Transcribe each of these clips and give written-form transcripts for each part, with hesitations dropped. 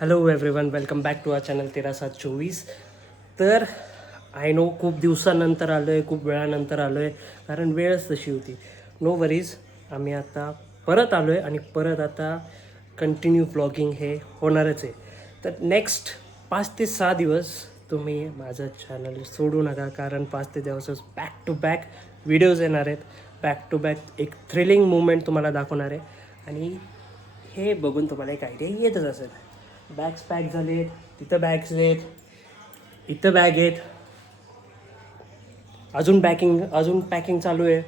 Hello everyone, welcome back to our channel 13/7/24. तर I know खूप दिवसानंतर आलो आहे, खूप वेळानंतर आलो आहे, कारण वेळच तशी होती. नो वरीज, आम्ही आता परत आलो आहे आणि परत आता कंटिन्यू व्लॉगिंग हे होणारच आहे. तर नेक्स्ट 5 ते 6 दिवस तुम्ही माझं चॅनल सोडू नका, कारण 5 ते 6 दिवस बॅक टू बॅक व्हिडिओज येणार आहेत. बॅक टू बॅक एक थ्रिलिंग मुवमेंट तुम्हाला दाखवणार आहे आणि हे बघून तुम्हाला एक आयडिया येतच असेल. बॅग्स पॅक झालेत, तिथं बॅग्स आहेत, इथं बॅग आहेत, अजून पॅकिंग चालू आहे.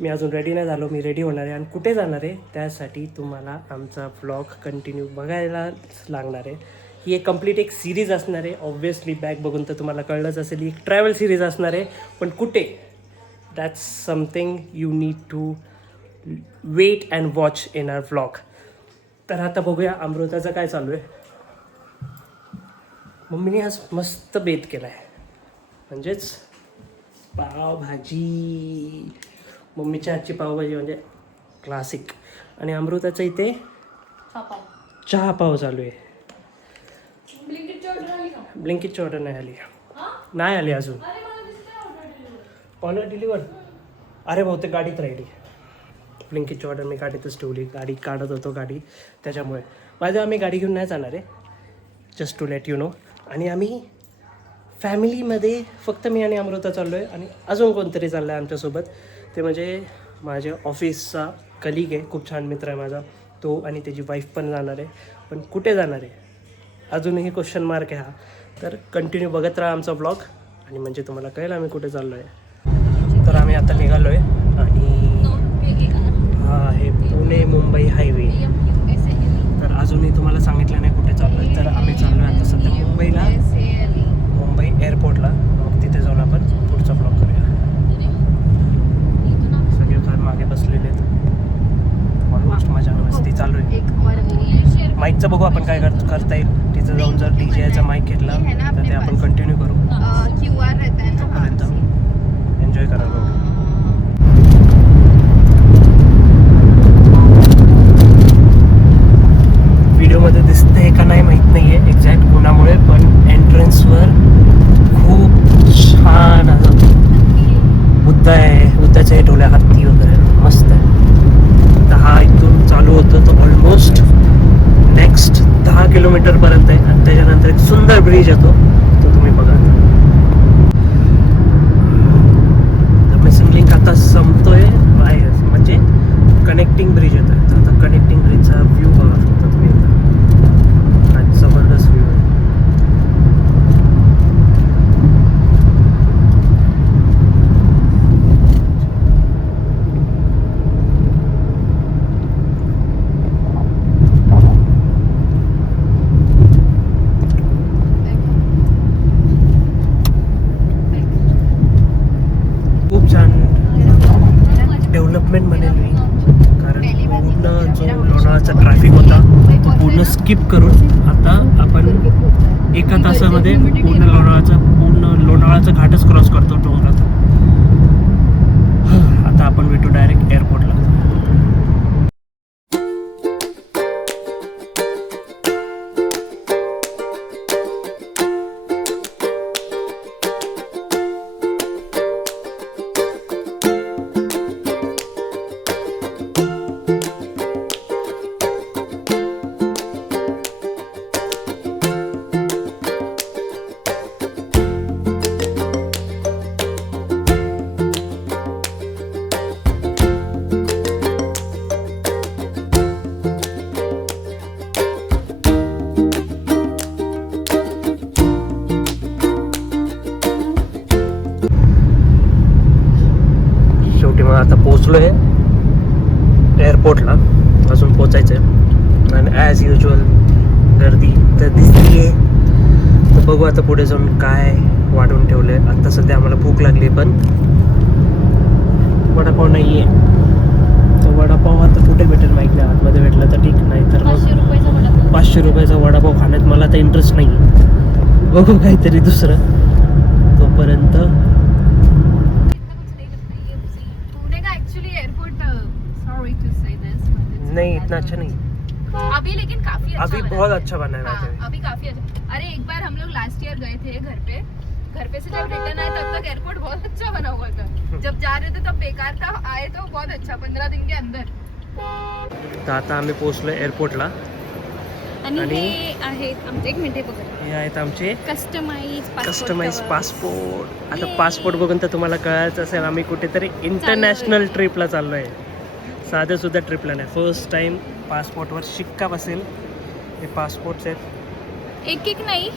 मी अजून रेडी नाही झालो, मी रेडी होणार आहे आणि कुठे जाणार आहे त्यासाठी तुम्हाला आमचा व्लॉग कंटिन्यू बघायलाच लागणार आहे. ही एक कंप्लीट एक सिरीज असणार आहे. ऑब्व्हियसली बॅग बघून तर तुम्हाला कळलंच असेल, ही एक ट्रॅव्हल सिरीज असणार आहे. पण कुठे, that's something you need to wait and watch in our vlog. तर आता बघूया अमृताचं काय चालू आहे. मम्मीने आज मस्त बेत केला आहे, म्हणजेच पावभाजी. मम्मीच्या हातची पावभाजी म्हणजे क्लासिक. आणि अमृताचं इथे चहा पाव चालू आहे. ब्लिंकिटची ऑर्डर नाही आली अजून. Order deliver. अरे बहुतेक गाडीत राहिली. ब्लिंकिटची ऑर्डर मी गाडीतच ठेवली, गाडी काढत होतो गाडी, त्याच्यामुळे. आम्ही गाडी घेऊन नाही जाणार आहे, just to let you know. आणि आम्ही फॅमिलीमध्ये फक्त मी आणि अमृता चाललो आहे आणि अजून कोणतरी चाललं आहे आमच्यासोबत. ते म्हणजे माझ्या ऑफिसचा कलिग आहे, खूप छान मित्र आहे माझा तो, आणि त्याची वाईफ पण जाणार आहे. पण कुठे जाणार आहे अजूनही क्वेश्चन मार्क आहे हा. तर कंटिन्यू बघत राहा आमचा ब्लॉग आणि म्हणजे तुम्हाला कळेल आम्ही कुठे चाललो आहे. तर आम्ही आता निघालो आहे आणि हा आहे पुणे मुंबई हायवे. तर अजूनही तुम्हाला सांगितलं नाही कुठे चाललो आहे. तर आम्ही चाललो आहे आता सध्या मुंबईला, मुंबई एअरपोर्टला. मग तिथे जाऊन आपण पुढचा ब्लॉग करूया. सगळे फार मागे बसलेले आहेत, ऑलमोस्ट मजा मस्ती चालू आहे. माईकचं बघू आपण काय करता येईल. तिथं जाऊन जर DJचा माईक घेतला तर ते आपण कंटिन्यू करू. तोपर्यंत एन्जॉय करा. व्हिडिओमध्ये दिसते का नाही माहीत नाही आहे एक्झॅक्ट उन्हामुळे, पण एंट्रन्सवर खूप छान असं बुद्धा आहे, बुद्धाच्या हे ठेवल्या हत्ती वगैरे, मस्त आहे. 10 इथून चालू होतं तर ऑलमोस्ट नेक्स्ट 10 किलोमीटरपर्यंत आहे आणि त्याच्यानंतर एक सुंदर ब्रिज येतो, तो तुम्ही बघा. तर मिसिंग लिंक आता संपतोय, म्हणजे कनेक्टिंग ब्रिज येतो आहे. तर आता कनेक्टिंग ब्रिजचा व्ह्यू बघा फक्त तुम्ही एकदा. जबरदस्त व्ह्यू आहे. खूप छान डेव्हलपमेंट म्हणेल मी, कारण पूर्ण जो लोणावळ्याचा ट्रॅफिक होता तो पूर्ण स्किप करून आता आपण 1 तासामध्ये पूर्ण लोणावळ्याचा घाटच क्रॉस करतो डोंगरात. आता आपण भेटू डायरेक्ट एअरपोर्टला. शेवटी मग आता पोचलो आहे एअरपोर्टला, अजून पोचायचं आहे. आणि ॲज युजल गर्दी तर दिसते आहे. तर बघू आता पुढे जाऊन काय वाढवून ठेवलं आहे. आत्ता सध्या आम्हाला भूक लागली, पण वडापाव नाही आहे. तर वडापाव आता कुठे भेटेल माहीत नाही. आतमध्ये भेटलं तर ठीक, नाही तर मग 500 रुपयाचा वडापाव खाण्यात मला तर इंटरेस्ट नाही आहे. बघू काहीतरी दुसरं तोपर्यंत. नहीं इतना अच्छा नहीं, अभी लेकिन काफी अच्छा अभी बना बहुत है। अच्छा बना है हाँ, वैसे। अभी काफी अच्छा। अरे एक बार हम लोग लास्ट ईयर गए थे घर पे से जब रिटर्न आए तब तक एयरपोर्ट बहुत अच्छा बना हुआ था। जब जा रहे थे तब बेकार था, आए तो बहुत अच्छा 15 दिन के अंदर। तर आता आम्ही पोहोचलो एअरपोर्टला आणि आणि हे आहेत आमचे, एक मिनिट बघा, हे आहेत आमचे कस्टमाइज पासपोर्ट. आता पासपोर्ट बघून तर तुम्हाला कळायचं असेल आम्ही कुठेतरी इंटरनॅशनल ट्रिपला चाललो आहे. साध्या सुद्धा ट्रिपला नाही. फर्स्ट टाइम पासपोर्टवर शिक्का बसेल. हे पासपोर्ट्स आहेत. एक नाही,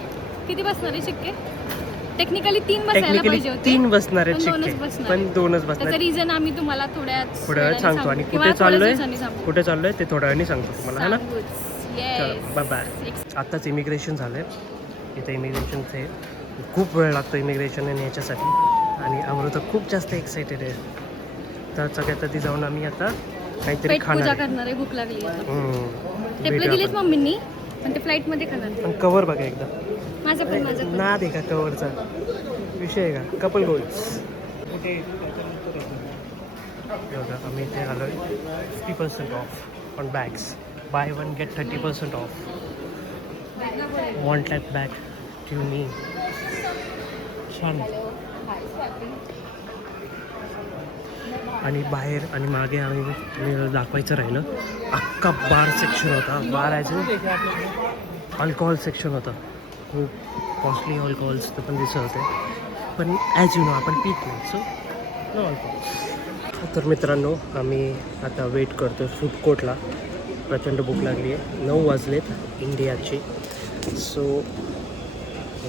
किती बसणार आहे शिक्के? टेक्निकली 3 बसायला टेक्निकली पाहिजे होते. 3 बसणार आहेत पण दोनच शिक्के, बसणार पण आहेत. 2च बसणार. त्याचं रिझन आम्ही तुम्हाला थोड्या वेळात सांगतो. आणि कुठे चाललोय ते थोड्या वेळाने सांगतो तुम्हाला, है ना? चलो बाय बाय. आत्ताच इमिग्रेशन झालं आहे. इथं इमिग्रेशनचं आहे, खूप वेळ लागतो इमिग्रेशन आणि याच्यासाठी. आणि अमृता खूप जास्त एक्सायटेड आहे. तर सगळ्यात आधी जाऊन आम्ही आता काहीतरी खाणार पूजा आहे. करणार आहे, भूक लागली आहे. हम्म. टेपले भेटूया दिलेत आपण. मम्मींनी, पण ते फ्लाईट मध्ये खाणार. पण कवर बघा एकदा. माझं पण ना दे का कवरचा विषय आहे का? कपल गोल्स कुठे बघा. आम्ही इथे आलो आहे. 50% off on bags. Buy 1 get 30% off. Want that bag to me. छान. आणि बाहेर आणि मागे आम्ही दाखवायचं राहिलं, अख्खा बार सेक्शन होता. बार आहे, अल्कोहोल सेक्शन होता. खूप कॉस्टली अल्कोहोल्स ते पण दिसत होते, पण ॲज यू नो आपण पीत नाही, सो नो अल्कोहोल्स. तर मित्रांनो, आम्ही आता वेट करतो फूड कोर्टला. प्रचंड भूक लागली आहे. 9 वाजलेत इंडियाचे. सो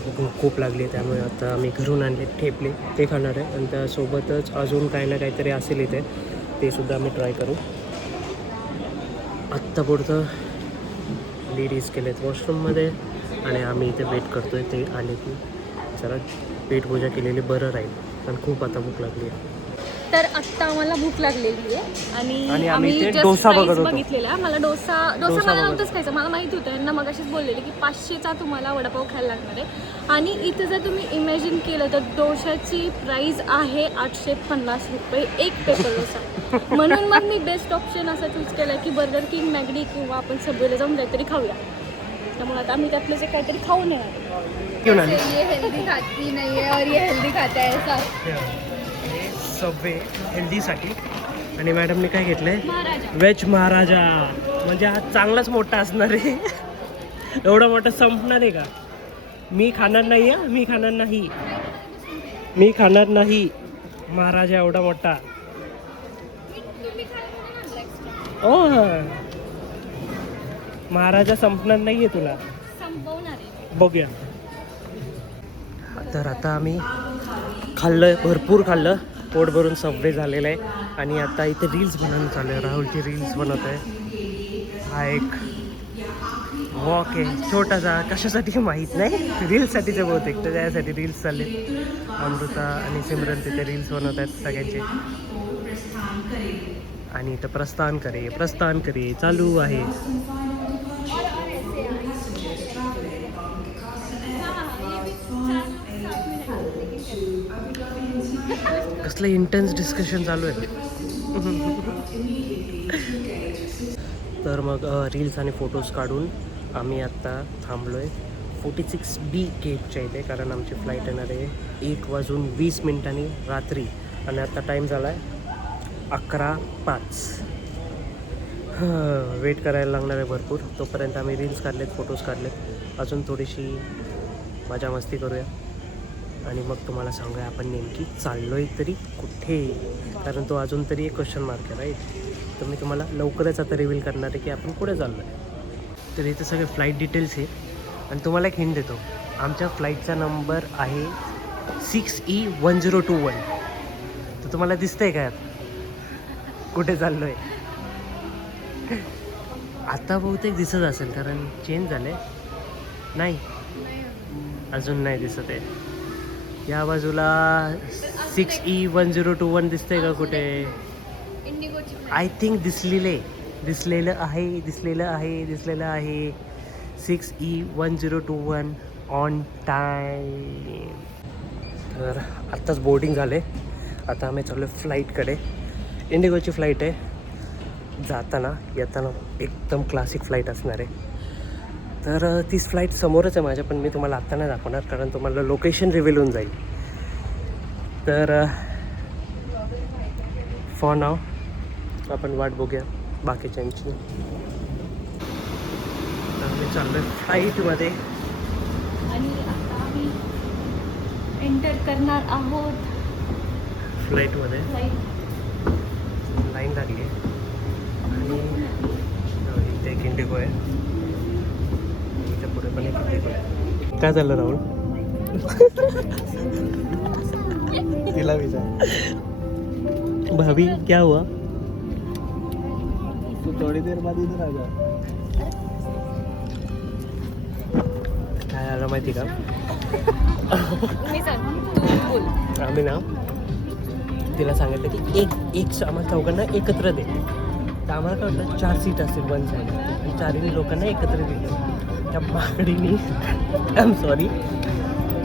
भूक खूप लागली आहे, त्यामुळे आता आम्ही घरून आणले ठेपले, ते खाणार आहे. आणि त्यासोबतच अजून काही ना काहीतरी असेल इथे, ते सुद्धा आम्ही ट्राय करू. आत्ता पुढचं लेडीज गेलेत वॉशरूममध्ये आणि आम्ही इथे वेट करतो आहे. ते आले की जरा पेटपूजा केलेली बरं राहील, कारण खूप आता भूक लागली आहे. तर आत्ता आम्हाला भूक लागलेली आहे आणि आम्ही ते just डोसा price बघत होतो. बघितलेला. मला डोसा मला बघत नव्हतंच खायचं. मला माहिती होतं, यांना मगाशीच बोललेले की 500चा तुम्हाला वडापाव खायला लागणार आहे. आणि इथं जर तुम्ही इमॅजिन केलं तर डोशाची प्राईस आहे 850 रुपये एक पेपर डोसा. म्हणून मग मी बेस्ट ऑप्शन असा चूज केला की बर्गर किंग, मॅगडी किंवा आपण सबवेला जाऊन काहीतरी खाऊया. त्यामुळे आता आम्ही त्यातलं जे काहीतरी खाऊन येणार. घेऊन आले ये हेल्दी खाती नाही आहे और ये हेल्दी खाता है ऐसा. सबवे हेल्दीसाठी. आणि मॅडमने काय घेतलं आहे? महाराजा. व्हेज महाराजा. म्हणजे हा चांगलाच मोठा असणार आहे. एवढा मोठा संपणार आहे का? मी खाणार नाही आहे, मी खाणार नाही महाराजा एवढा मोठा. ओ महाराजा संपणार नाही आहे तुला. संपवणार आहे. बघूया. तर आता आम्ही खाल्लं, भरपूर खाल्लं, पोट भरून सबवे झालेलं आहे. आणि आता इथे रील्स बनवून चालू आहे. राहुलची रील्स बनवत आहे. हा एक वॉक आहे छोटासा, कशासाठी माहीत नाही, रील्ससाठीचं बहुतेक, तर त्यासाठी रील्स चालले. अमृता आणि सिमरन तिथे रील्स बनवत आहेत सगळ्यांचे. आणि इथं प्रस्थान करे चालू आहे. कसलं इंटेन्स डिस्कशन चालू आहे. तर मग रील्स आणि फोटोज काढून आम्ही आत्ता थांबलो आहे 46B गेटच्या इथे, कारण आमची फ्लाईट येणार आहे 1:20 रात्री. आणि आत्ता टाईम झाला आहे 11:05. वेट करायला लागणार आहे भरपूर. तोपर्यंत आम्ही रील्स काढलेत, फोटोज काढलेत, अजून थोडीशी मजा मस्ती करूया. आणि मग तुम्हाला सांगूया आपण नेमकी चाललो आहे तरी कुठे, कारण तो अजून तरी एक क्वेश्चन मार्क आहे, राईट. तर मी तुम्हाला लवकरच आता रिव्हील करणार आहे की आपण कुठे चाललो आहे. तर इथे सगळे फ्लाईट डिटेल्स आहे. आणि तुम्हाला एक हिंट देतो, आमच्या फ्लाईटचा नंबर आहे 6E1021. तर तुम्हाला दिसतंय का कुठे चाललो आहे? आता बहुतेक दिसत असेल, कारण चेंज झालं आहे. नाही, अजून नाही दिसत आहे. या बाजूला 6E1021 दिसतंय का कुठे? आय थिंक दिसलेलं आहे 6E1021 ऑन टाईम. तर आत्ताच बोर्डिंग झाले. आता आम्ही चाललो फ्लाईटकडे. इंडिगोची फ्लाईट आहे. जाताना येताना एकदम क्लासिक फ्लाईट असणार आहे. तर तीच फ्लाईट समोरच आहे माझ्या, पण मी तुम्हाला आत्ता नाही दाखवणार कारण तुम्हाला लोकेशन रिव्हील होऊन जाईल. तर फॉर नाव आपण वाट बघूया बाकीच्यांची. तर आम्ही चाललो आहे फ्लाईटमध्ये. आणि आता आम्ही एंटर करणार आहोत फ्लाईटमध्ये फ्लाईट. लाईन लागली आहे आणि इथे एक इंडिगो आहे, इथे पुढे पण एक इंडिगो आहे. काय झालं राहुल? तिला विचार, भाभी क्या हुआ? तू थोडी देर बाद इधर आ जा. काय झालं माहिती का? मी सांग, तू बोल. आम्ही ना तिला सांगितलं की एक आम्हाला चौघांना एकत्र दे. तर आम्हाला काय वाटलं 4 सीट असेल वन साईड आणि 4 लोकांना एकत्र दिले. त्या माकडीने आय एम सॉरी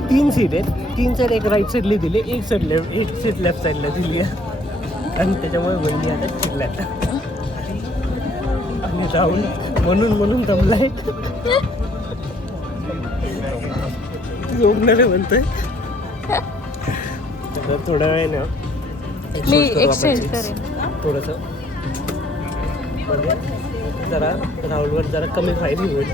3 सीट आहेत, 3 साईड एक राईट साईडला दिले, एक सीट लेफ्ट साईडला दिली आणि त्याच्यामुळे वहिनी आता चिडल्यात आणि राहुल म्हणून दमलाय. झोपणार म्हणतोय. तर थोड्या वेळाने मी एक्सचेंज करेन. थोडंसं म्हणजे जरा राहुलवर जरा कमी फायदे होईल.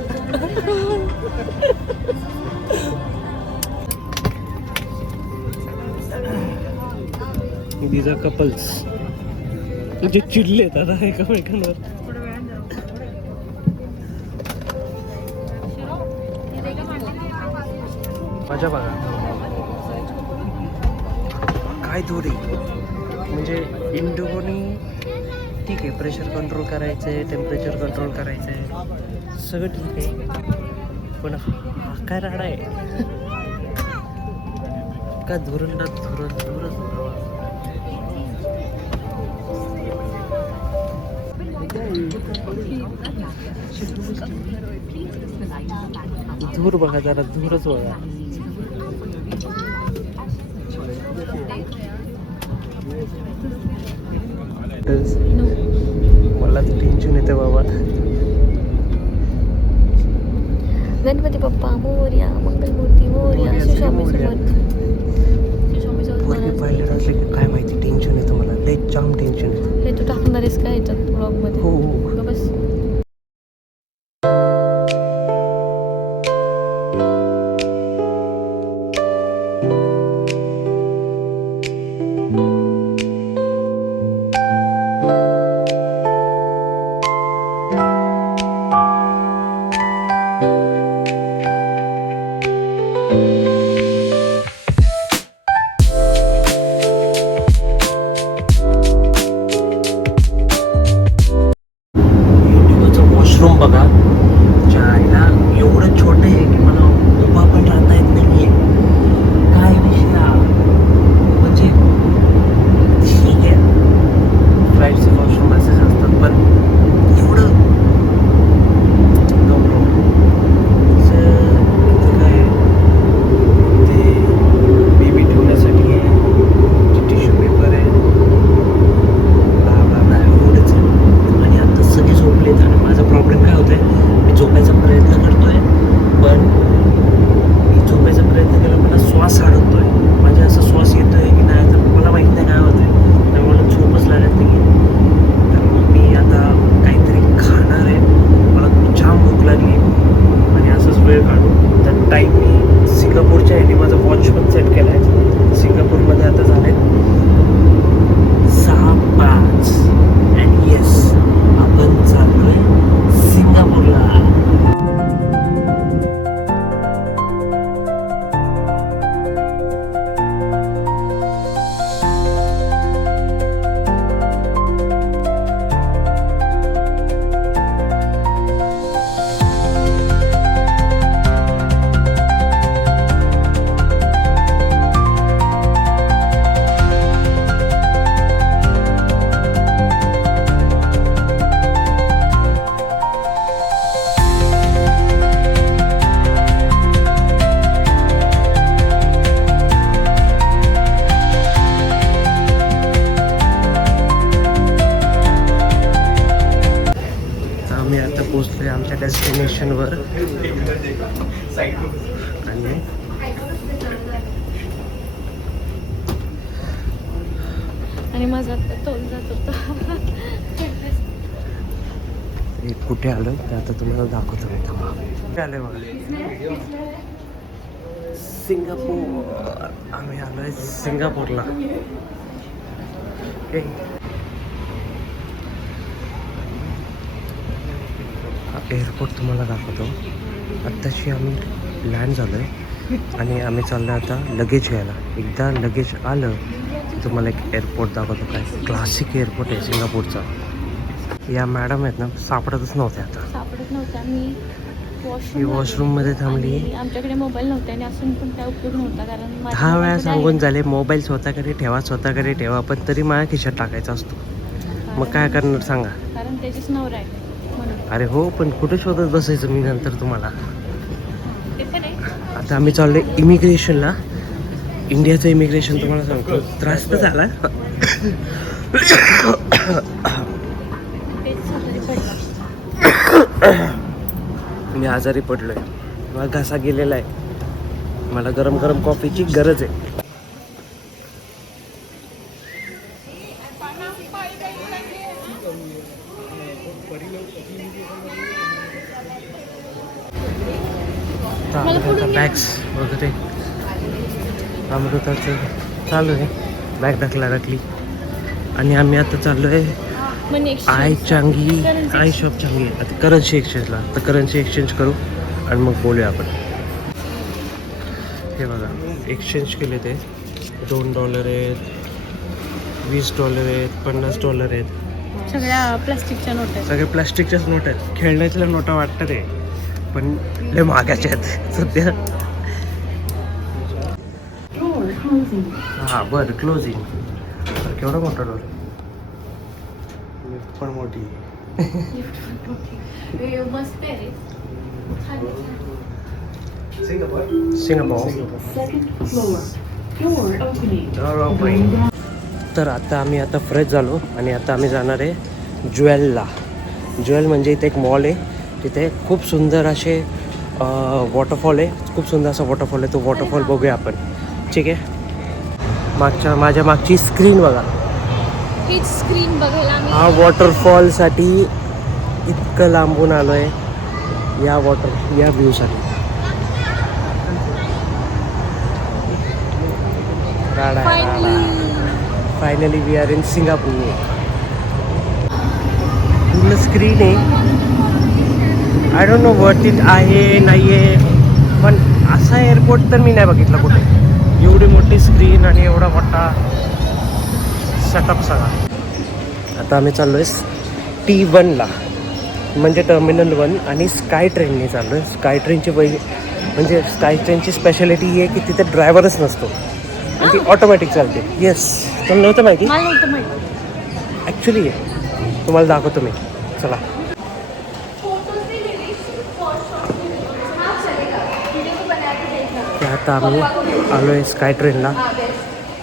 these are couples जे चिडलेत आता एकमेकांवर. माझ्या बघा काय दूर आहे. म्हणजे इंडिगोनी ठीक आहे, प्रेशर कंट्रोल करायचं आहे, टेम्परेचर कंट्रोल करायचं आहे, सगळं ठीक आहे, पण हा काय राडा आहे का? धुरच धूर बघा जरा, धूरच बघा. मला तर टेन्शन येते बाबा. गणपती बाप्पा मोरया, मंगलमूर्ती मोरया, स्वामी समर्थ. पोरगी पायलट असले की काय माहिती टेन्शन येतं मला, लय जाम टेन्शन येतं. हे तू टाकणार आहेस का याच्यात ब्लॉगमध्ये? हो बस. वॉशरूम बघा, चायला एवढं छोटे आहे की मला उभा पण राहता येत नाहीये. काय विषय हा? म्हणजे ठीक आहे फ्लाईटचे वॉशरूम असेच असतात, पण एवढं नो प्रॉब्लेम. काय ते बेबी ठेवण्यासाठी आहे, टिश्यू पेपर आहे, एवढंच आहे. आणि आता सगळे झोपलेत आणि माझा प्रॉब्लेम काय होतोय, पोहोचलोय आमच्या डेस्टिनेशनवर. आणि माझा आता तोल जात होता. कुठे आलो ते आता तुम्हाला दाखवतो मी. थांबा. कुठे आलोय बघा, सिंगापूर. आम्ही आलोय सिंगापूरला. एअरपोर्ट तुम्हाला दाखवतो. आत्ताशी आम्ही लँड झालो आहे आणि आम्ही चाललो आता लगेज घ्यायला. एकदा लगेज आलं की तुम्हाला एक एअरपोर्ट दाखवतो. काय क्लासिक एअरपोर्ट आहे सिंगापूरचा. या मॅडम आहेत ना, सापडतच नव्हत्या आता. सापडत नव्हत्या. मी ही वॉशरूममध्ये थांबली. आमच्याकडे मोबाईल नव्हते आणि असून पण काय उपयोग नव्हता, कारण 10 वेळा सांगून झाले मोबाईल स्वतःकडे ठेवा, स्वतःकडे ठेवा, पण तरी माझ्या खिशात टाकायचा असतो. मग काय करणार सांगा. कारण त्याचीच नवरा आहे म्हणून. अरे हो, पण कुठे शोधत बसायचं मी नंतर तुम्हाला. ते पण आहे. आता आम्ही चाललोय इमिग्रेशनला. इंडियाचं इमिग्रेशन तुम्हाला सांगतो त्रास तर झाला. तेच आजारी पडला. मी आजारी पडलोय. मला घसा गेलेला आहे. मला गरम गरम कॉफीची गरज आहे. बॅग्स वगैरे अमृताचं चालू आहे. बॅग टाकली आणि आम्ही आता चाललो आहे आय शॉप चांगी. आता करन्सी एक्सचेंजला. तर करन्सी एक्सचेंज करू आणि मग बोलूया आपण. हे बघा, एक्सचेंज केले ते $2 आहेत, $20 आहेत, $50 आहेत. सगळ्या प्लास्टिकच्या नोट आहेत. सगळे प्लास्टिकच्याच नोट आहेत. खेळण्याच्या नोटा वाटतात ते, पण लय महागाचे आहेत सध्या. हां बरं, क्लोजिंग. केवढा मोठा डोर. पण मोठी. मस्त आहे. सिंगापूर. तर आता आम्ही फ्रेश झालो आणि आता आम्ही जाणार आहे ज्वेलला. ज्वेल म्हणजे इथे एक मॉल आहे. तिथे खूप सुंदर असे वॉटरफॉल आहे. खूप सुंदर असा वॉटरफॉल आहे. तो वॉटरफॉल बघूया आपण. ठीक आहे. माझ्या मागची स्क्रीन बघा. हीच स्क्रीन बघायला हा वॉटरफॉलसाठी इतकं लांबून आलो आहे या व्ह्यूसाठी. Finally we are in Singapore. पूर्ण स्क्रीन आहे. I don't know worth it आहे नाही आहे, पण असा एअरपोर्ट तर मी नाही बघितला कुठे. एवढी मोठी स्क्रीन आणि एवढा मोठा सेटअप सगळा. आता आम्ही चाललो आहे T1ला, म्हणजे टर्मिनल 1, आणि स्काय ट्रेनने चाललो आहे. स्काय ट्रेनची म्हणजे स्काय ट्रेनची स्पेशालिटी ही आहे की तिथे ड्रायव्हरच नसतो आणि ती ऑटोमॅटिक चालते. येस, तुम्हाला नव्हतं माहिती? मला नव्हतं माहिती ॲक्च्युली. तुम्हाला दाखवतो मी. चला. आता आम्ही आलो आहे स्काय ट्रेनला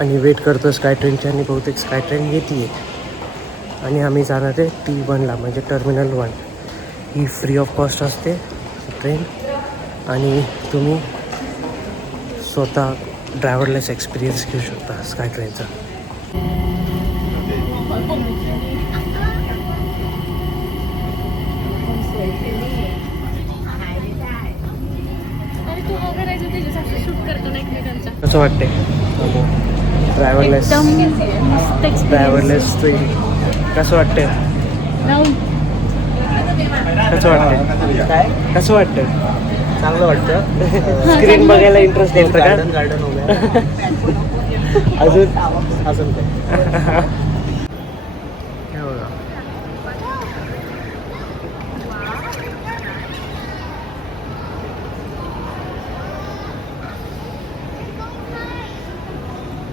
आणि वेट करतो स्काय ट्रेनची. आणि बहुतेक स्काय ट्रेन येते आणि आम्ही जाणार आहे T1ला, म्हणजे terminal 1. He free of cost असते ट्रेन आणि तुम्ही स्वतः ड्रायव्हरलेस एक्सपिरियन्स घेऊ शकता स्काय ट्रेनचा. कसं वाटते ड्रायव्हरलेस ट्रेन? कसं वाटते? कसं वाटतं? चांगलं वाटतं. स्क्रीन बघायला इंटरेस्ट येतं का? गार्डन वगैरे अजून काय.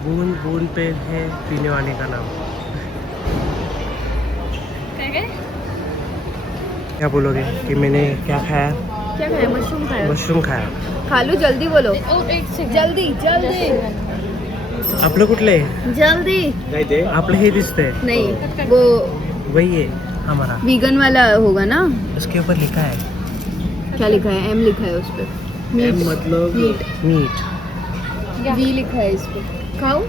बूंद बूंद पे है पीने वाले का नाम. क्या बोलोगे कि मैंने क्या खाया? मशरूम खाया. खालू जल्दी बोलो. जल्दी आपलं कुठलं आहे? जल्दी. आपलं हे दिसतंय. नाही वो वही आहे. हमारा वीगन वाला होगा ना? उसके ऊपर लिखा है क्या लिखा है? एम लिखा है उस पर. मतलब मीट. मीट. वी लिखा है इस पे. खाओ.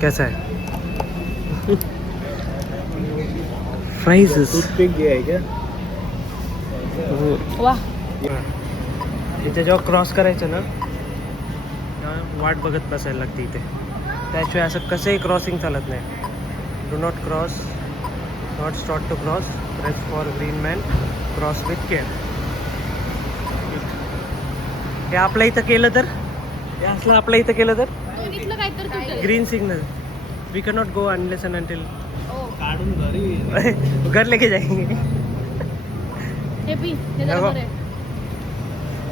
कैसा है? फ्राइजेस. टूथपिक जे आहे का? वा. इथे जेव्हा क्रॉस करायचं ना तेव्हा वाट बघत बसायला लागते इथे. त्याशिवाय असं कसंही क्रॉसिंग चालत नाही. Do not cross, not stop to cross, press for green man, cross with care. हे आपल्या इथं केलं तर, हे असलं आपल्या इथं केलं तर दोन्हीतलं काय तर तुटेल. Green signal. We can not go unless and until काढून घरी घर लेके जाएंगे. हे पी, हे जरा नको. बरं आहे.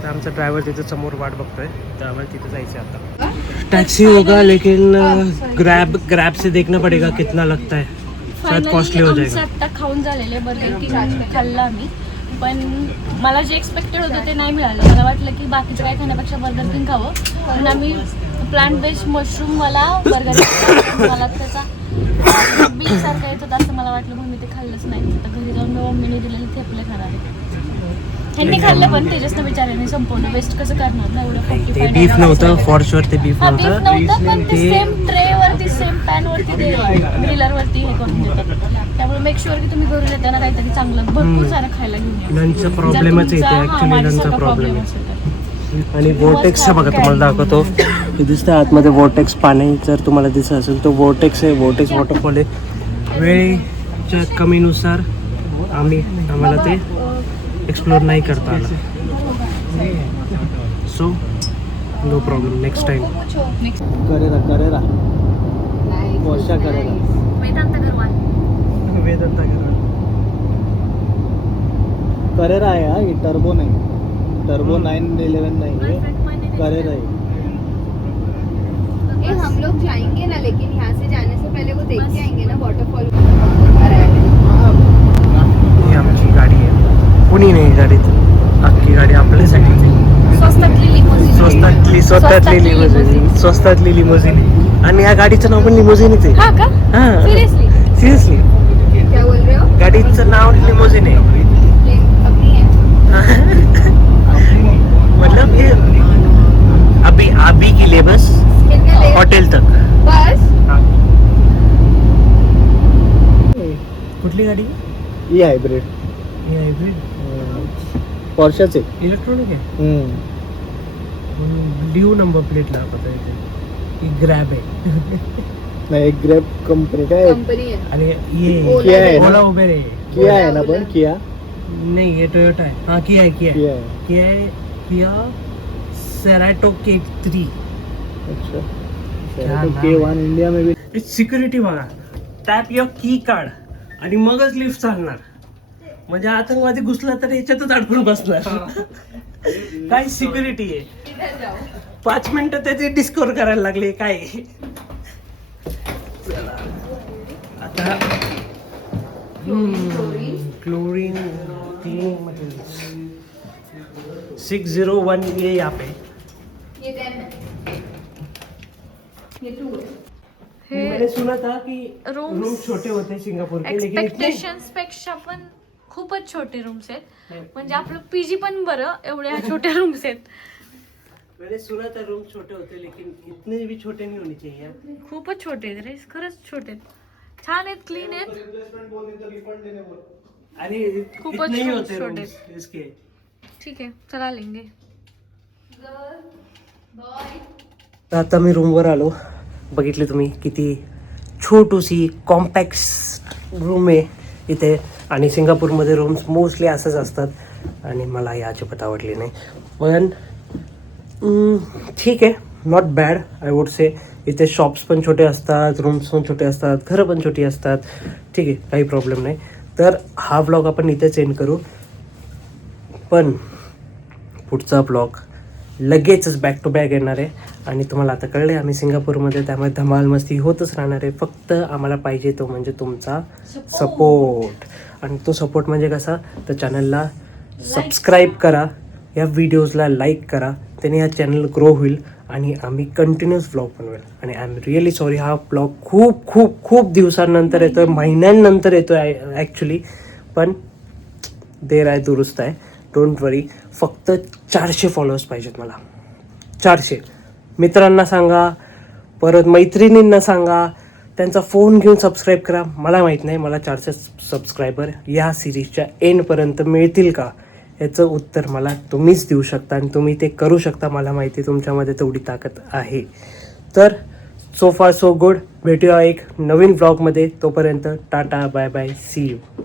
तर आमचा ड्रायव्हर तिथे समोर वाट बघतोय, तर आम्हाला तिथे जायचं आता. टैक्सी होगा लेकिन ग्रैब से देखना पड़ेगा कितना लगता है. शायद कॉस्टली हो आमचं जाएगा. आत्ता खाऊन झालेले बर्गर किंग खाल्लं आम्ही, पण मला जे एक्सपेक्टेड होतं ते नाही मिळालं. मला वाटलं की बाकीचं काय खाण्यापेक्षा बर्गर किंग खावं, पण आम्ही प्लांट बेस्ड मशरूमवाला बर्गर मला त्याचा बी सारखा येत होता असं मला वाटलं, म्हणून मी ते खाल्लंच नाही. आता घरी जाऊन मी मम्मीने दिलेले थेपले खाणार आहे. ह्यांनी खाल्लं पण तेजसनं विचाराने संपवलं. वेस्ट कसं करणार ना एवढं 45 बीफ नव्हतं, फॉर शुअर ते बीफ हा बीफ नव्हतं. नव्हतं, पण ते सेम ट्रेवरती सेम पॅनवरती ते ग्रिलरवरती हे करून देतात. त्यामुळे मेक शुअर की तुम्ही घरून येताना काहीतरी चांगलं भरपूर सारं खायला घेऊन या. लंचचा जर प्रॉब्लेमच तुमचा- येते हा, ॲक्च्युली. माझ्यासारखा लंचचा प्रॉब्लेम असेल तर. आणि वोर्टेक्सचं बघा तुम्हाला दाखवतो. हे दिसतं आतमध्ये वोर्टेक्स पाणी जर तुम्हाला दिसत असेल तो वोर्टेक्स आहे. वोर्टेक्स वॉटरफॉल आहे. वेळेच्या कमीनुसार आम्हाला ते एक्सप्लोर नाही करता आलं. So no problem, next time. करेरा वर्षा करेरा. वेदांत अग्रवाल. वेदांता करेरा आहे हा, ही टर्बो नाही. टर्बो 911 नाही आहे, करेरा आहे. ए, हम लोग जाएंगे ना, लेकिन यहाँ से जाने से पहले वो देख के आएंगे ना वॉटरफॉल. ही आमची गाडी आहे. कुणी नाही गाडीत, अख्खी गाडी आपल्यासाठी. स्वस्तातली लिमोजिन. स्वस्तातली लिमोजिन. आणि या गाडीचं नाव पण लिमोजिनच आहे. हा का? हां, सिरियसली? सिरियसली क्या बोल रहे हो? गाडीचं नाव लिमोजिन आहे. अपनी है. मतलब ये अभी के लिए बस कितने देर? हॉटेल तक. बस. कुठली गाडी? ही हायब्रिड ही हायब्रिड वर्षाचे. इलेक्ट्रॉनिक आहे. ड्यू नंबर प्लेट लागत आहे ते. ही ग्रॅब आहे. नाही, एक ग्रॅब कंपनी काय कंपनी है. आणि ये किया आहे ओला ना, उबेर आहे. किया आहे ना, पण किया नाही हे टोयोटा आहे. हां किया आहे. किया आहे. Kia Cerato K3. अच्छा, क्या तो नाम K1 इंडिया में भी. सिक्युरिटी बघा, टॅप युअर की कार्ड आणि मगच लिफ्ट चालणार. म्हणजे आतंकवादी घुसला तर याच्यातच अडकून बसणार. काय सिक्युरिटी आहे. 5 मिनिटं त्याचे डिस्कवर करायला लागले काय. चला आता क्लोरीन 601 ये यहाँ पे. ये 10 है. ये 2 है. मैंने सुना था कि Rooms- रूम छोटे होते हैं सिंगापुर के, लेकिन इतने एक्सपेक्टेशन्स पेक्षा पण खूपच छोटे रूम्स आहेत. म्हणजे आपलं पीजी पण बरं, एवढ्या छोट्या रूम्स आहेत. मैंने सुना था रूम छोटे होते हैं, लेकिन इतने भी छोटे नहीं होने चाहिए. खूपच छोटे आहेत रे, खरंच छोटे आहेत. छान आहेत, क्लीन आहेत. अरे खूपच इतने ही rooms होते छोटे. rooms इसके. ठीक आहे, चला लेंगे. तर आता मी रूमवर आलो. बघितले तुम्ही किती छोटूशी कॉम्पॅक्ट रूम आहे इथे. आणि सिंगापूरमध्ये रूम्स मोस्टली असंच असतात आणि मला ही अजिबात आवडली नाही. पण ठीक आहे, not bad I would say. इथे शॉप्स पण छोटे असतात, रूम्स पण छोटे असतात, घरं पण छोटी असतात. ठीक आहे, काही प्रॉब्लेम नाही. तर हा व्लॉग आपण इथेच एंड करू. पण पुढचा व्लॉग लगेचच बॅक टू बॅक येणार आहे. आणि तुम्हाला आता कळले आम्ही सिंगापूरमध्ये, त्यामुळे धमाल मस्ती होतच राहणार आहे. फक्त आम्हाला पाहिजे तो म्हणजे तुमचा सपोर्ट. आणि तो सपोर्ट म्हणजे कसा, तर चॅनलला सबस्क्राईब करा, या व्हिडिओजला लाईक करा, त्याने हा चॅनल ग्रो होईल आणि आम्ही कंटिन्युअस ब्लॉग बनवेल. आणि आय एम रिअली सॉरी, हा ब्लॉग खूप खूप खूप दिवसांनंतर येतो आहे, महिन्यांनंतर येतो आहे ॲक्च्युली. पण देर आहे दुरुस्त आहे, डोंट वरी. फक्त 400 फॉलोअर्स पाहिजेत मला, 400. मित्रांना सांगा, परत मैत्रिणींना सांगा, त्यांचा फोन घेऊन सबस्क्राईब करा. मला माहीत नाही मला 400 सबस्क्रायबर या सिरीजच्या एंडपर्यंत मिळतील का, याचं उत्तर मला तुम्हीच देऊ शकता आणि तुम्ही ते करू शकता. मला माहिती आहे तुमच्यामध्ये तेवढी ताकद आहे. तर सो फार सो गुड. भेटूया एक नवीन व्लॉगमध्ये. तोपर्यंत tata bye bye, see you.